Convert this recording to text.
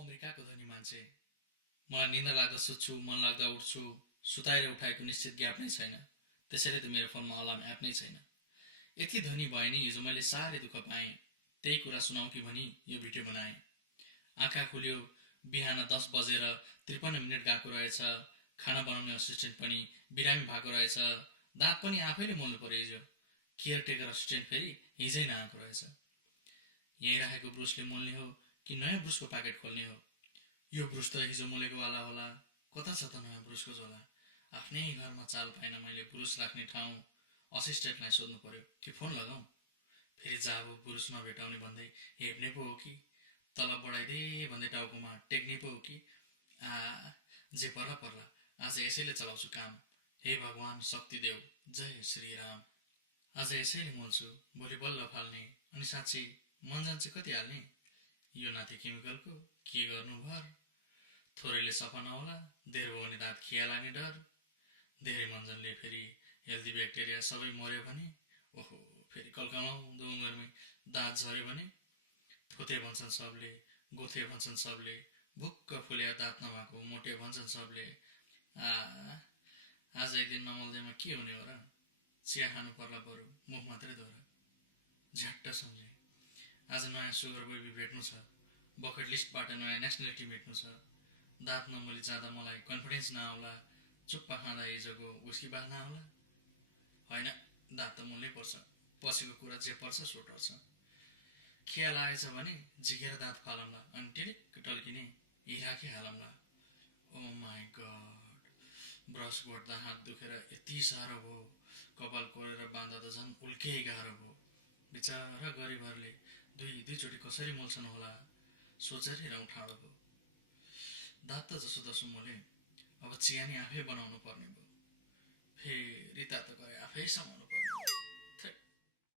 अमेरिकाको धनी मान्छे। मलाई निन्द्रा लाग्दा सुत्छु, मन लाग्दा उठ्छु, सुताएर उठाएको निश्चित ग्याप नै छैन। त्यसैले त मेरो फोनमा अलार्म एप नै छैन। यति धनी भए नि हिजो मैले साह्रै दुःख पाएँ। त्यही कुरा सुनाउँ कि भनी यो भिडियो बनाएँ। आँखा खुल्यो, बिहान 10 बजेर 53 मिनट गएको रहेछ। खाना बनाउने असिस्टेन्ट पनि बिरामी भएको रहेछ। दाँत पनि आफैले मोल्नु पर्यो हिजो। केयरटेकर असिस्टेन्ट फेरि हिजै नआएको रहेछ। यहीँ राखेको ब्रुसले मोल्ने हो कि नयाँ ब्रुसको प्याकेट खोल्ने हो? यो ब्रुस त हिजो मोलेको वाला होला। कता छ त नयाँ ब्रुसको झोला? आफ्नै घरमा चाल पाएन मैले ब्रुस राख्ने ठाउँ। असिस्टेन्टलाई सोध्नु पर्यो कि फोन लगाउँ? फेरि जाब ब्रुस नभेटाउने भन्दै हेप्ने पो हो कि तल बढाइदे भन्दै टाउकोमा टेक्ने पो हो कि? जे पर्ला पर्ला, आज यसैले चलाउँछु काम। हे भगवान शक्ति देऊ, जय श्री राम। आज यसैले मोल्छु, भोलि बल्ल फाल्ने। अनि साँच्ची मन्जन चाहिँ कति हाल्ने? यो नाति केमिकलको के गर्नु भर? थोरैले सफा नहोला, धेर भयो भने दाँत खिया लाग्ने डर। धेरै मन्जनले फेरि हेल्दी ब्याक्टेरिया सबै मर्यो भने? ओहो, फेरि कलकलाउँदो उमेरमै दाँत झऱ्यो भने? थोते भन्छन् सबले, गोथे भन्छन् सबले, भुक्क फुल्या दाँत नभएको मोटे भन्छन् सबले। आज एक दिन नमल्दैमा के हुने हो र? चिया खानु पर्ला बरु, मुख मात्रै दोहोरा। झ्याट्ट सम्झे, आज नयाँ सुगर बेबी भेट्नु छ। बकेट लिस्टबाट नयाँ नेसनालिटी भेट्नु छ। दाँत नमोली जाँदा मलाई कन्फिडेन्स नआउला। चुप्पा खाँदा हिजोको उस्की बास नआउला। होइन, दाँत त मोल्नै पर्छ। पछिको कुरा जे पर्छ सो टर्छ। खिया लागेछ भने झिकेर दाँत फालौँला, अनि टिलिक्क टल्किने हिराखे हालौँला। ओ माई गड, ब्रस गोड्दा हात दुखेर यति साह्रो भयो। कपाल कोरेर बाँध्दा त झन् उल्कै गाह्रो भयो। बिचारा गरिबहरूले दुईचोटि कसरी मोल्छन् होला, सोचेर रौँ ठाडो भयो। दाँत त जसोतसो मोले, अब चिया नि आफै बनाउनु पर्ने भयो। फेरि तातो गरे आफै समाउनु